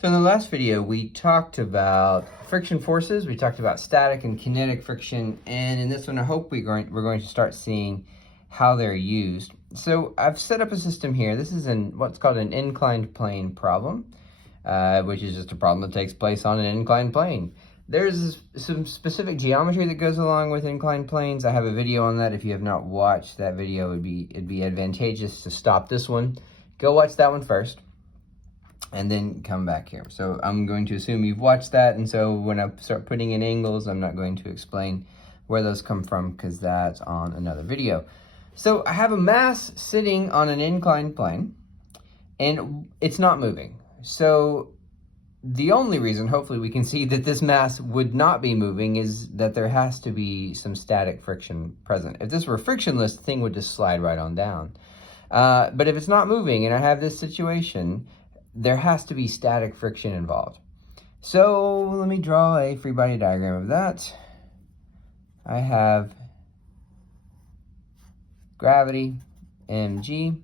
So in the last video, we talked about friction forces. We talked about static and kinetic friction. And in this one, I hope we're going to start seeing how they're used. So I've set up a system here. This is what's called an inclined plane problem, which is just a problem that takes place on an inclined plane. There's some specific geometry that goes along with inclined planes. I have a video on that. If you have not watched that video, it'd be advantageous to stop this one. Go watch that one first, and then come back here. So I'm going to assume you've watched that, and so when I start putting in angles, I'm not going to explain where those come from because that's on another video. So I have a mass sitting on an inclined plane, and it's not moving. So the only reason, hopefully, we can see that this mass would not be moving is that there has to be some static friction present. If this were frictionless, the thing would just slide right on down. But if it's not moving and I have this situation, there has to be static friction involved. So let me draw a free body diagram of that. I have gravity, mg.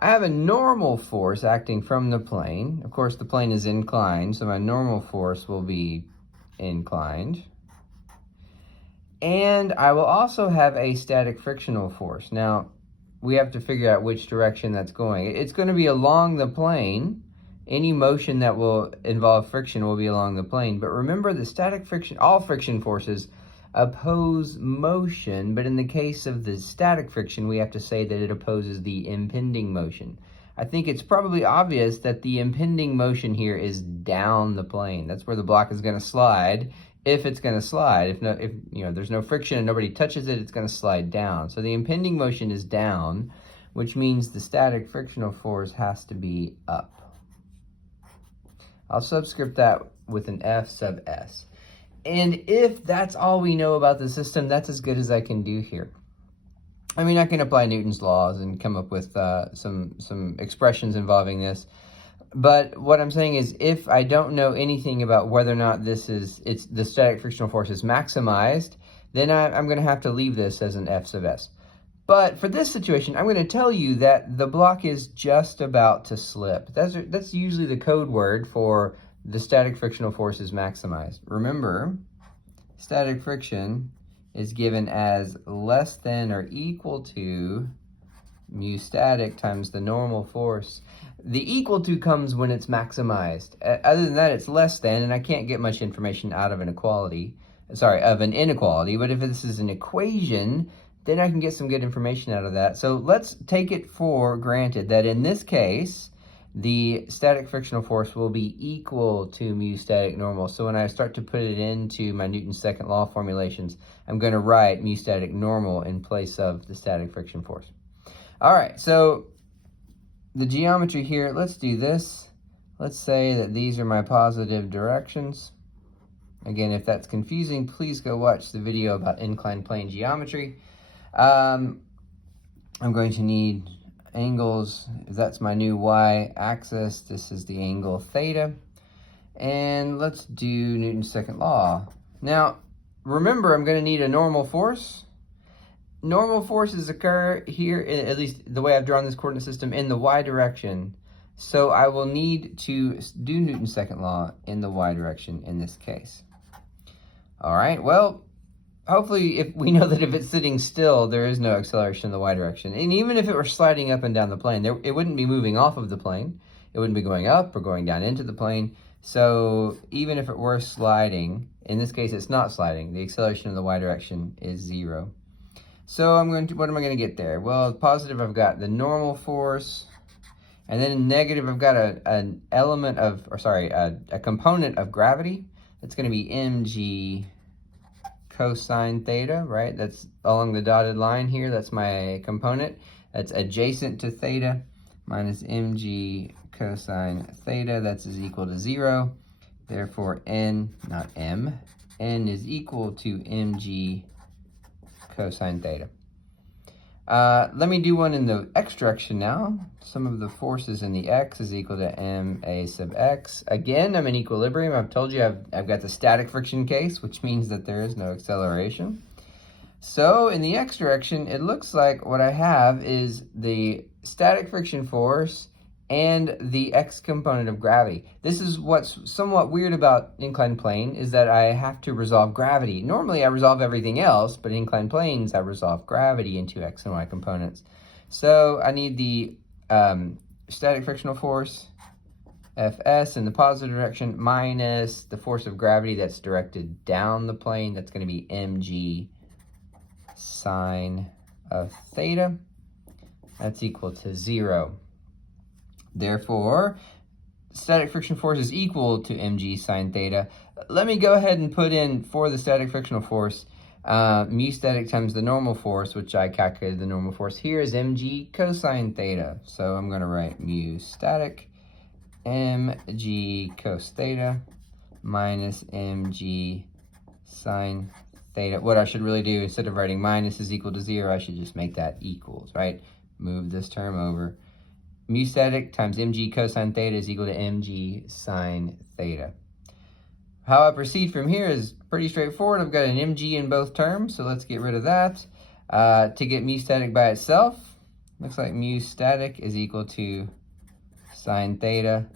I have a normal force acting from the plane. Of course, the plane is inclined, so my normal force will be inclined. And I will also have a static frictional force. Now, we have to figure out which direction that's going. It's going to be along the plane. Any motion that will involve friction will be along the plane. But remember, the static friction, all friction forces oppose motion, but in the case of the static friction, we have to say that it opposes the impending motion. I think it's probably obvious that the impending motion here is down the plane. That's where the block is going to slide. If it's going to slide, if there's no friction and nobody touches it, it's going to slide down. So the impending motion is down, which means the static frictional force has to be up. I'll subscript that with an F sub S. And if that's all we know about the system, that's as good as I can do here. I mean, I can apply Newton's laws and come up with some expressions involving this. But what I'm saying is, if I don't know anything about whether or not the static frictional force is maximized, then I'm going to have to leave this as an F sub S. But for this situation, I'm going to tell you that the block is just about to slip. That's usually the code word for the static frictional force is maximized. Remember, static friction is given as less than or equal to mu static times the normal force. The equal to comes when it's maximized. Other than that, it's less than, and I can't get much information out of an inequality. But if this is an equation, then I can get some good information out of that. So let's take it for granted that in this case, the static frictional force will be equal to mu static normal. So when I start to put it into my Newton's second law formulations, I'm going to write mu static normal in place of the static friction force. All right, so the geometry here, let's do this. Let's say that these are my positive directions. Again, if that's confusing, please go watch the video about inclined plane geometry. I'm going to need angles. If that's my new y-axis, this is the angle theta. And let's do Newton's second law. Now, remember, I'm going to need a normal force. Normal forces occur here, at least the way I've drawn this coordinate system, in the y direction. So I will need to do Newton's second law in the y direction in this case. All right, well, hopefully if we know that if it's sitting still, there is no acceleration in the y direction. And even if it were sliding up and down the plane, it wouldn't be moving off of the plane. It wouldn't be going up or going down into the plane. So even if it were sliding, in this case it's not sliding, the acceleration in the y direction is 0. So what am I going to get there? Well, positive, I've got the normal force, and then in negative, I've got a component of gravity. That's going to be mg cosine theta, right? That's along the dotted line here. That's my component. That's adjacent to theta minus mg cosine theta. That's is equal to 0. Therefore, n is equal to mg cosine theta. Let me do one in the x direction now. Sum of the forces in the x is equal to ma sub x. Again, I'm in equilibrium. I've told you I've got the static friction case, which means that there is no acceleration. So in the x direction, it looks like what I have is the static friction force and the x component of gravity. This is what's somewhat weird about inclined plane, is that I have to resolve gravity. Normally I resolve everything else, but in inclined planes I resolve gravity into x and y components. So I need the static frictional force, Fs, in the positive direction, minus the force of gravity that's directed down the plane. That's going to be mg sine of theta. That's equal to 0. Therefore, static friction force is equal to mg sine theta. Let me go ahead and put in, for the static frictional force, mu static times the normal force, which I calculated the normal force here, is mg cosine theta. So I'm going to write mu static mg cos theta minus mg sine theta. What I should really do, instead of writing minus is equal to 0, I should just make that equals, right? Move this term over. Mu static times mg cosine theta is equal to mg sine theta. How I proceed from here is pretty straightforward. I've got an mg in both terms, so let's get rid of that. To get mu static by itself, looks like mu static is equal to sine theta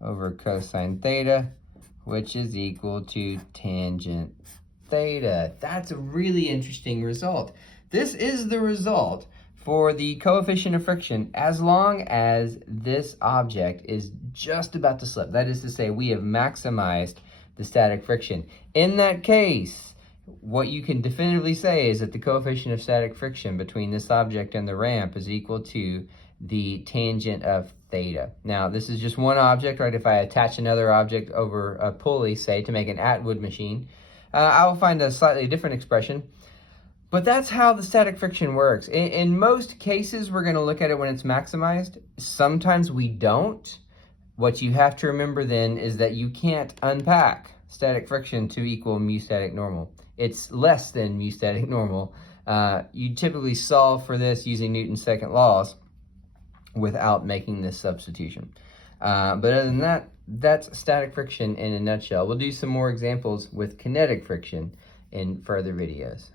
over cosine theta, which is equal to tangent theta. That's a really interesting result. This is the result for the coefficient of friction as long as this object is just about to slip. That is to say, we have maximized the static friction. In that case, what you can definitively say is that the coefficient of static friction between this object and the ramp is equal to the tangent of theta. Now, this is just one object, right? If I attach another object over a pulley, say, to make an Atwood machine, I will find a slightly different expression. But that's how the static friction works. In most cases, we're going to look at it when it's maximized. Sometimes we don't. What you have to remember then is that you can't unpack static friction to equal mu static normal. It's less than mu static normal. You typically solve for this using Newton's second laws without making this substitution. But other than that, that's static friction in a nutshell. We'll do some more examples with kinetic friction in further videos.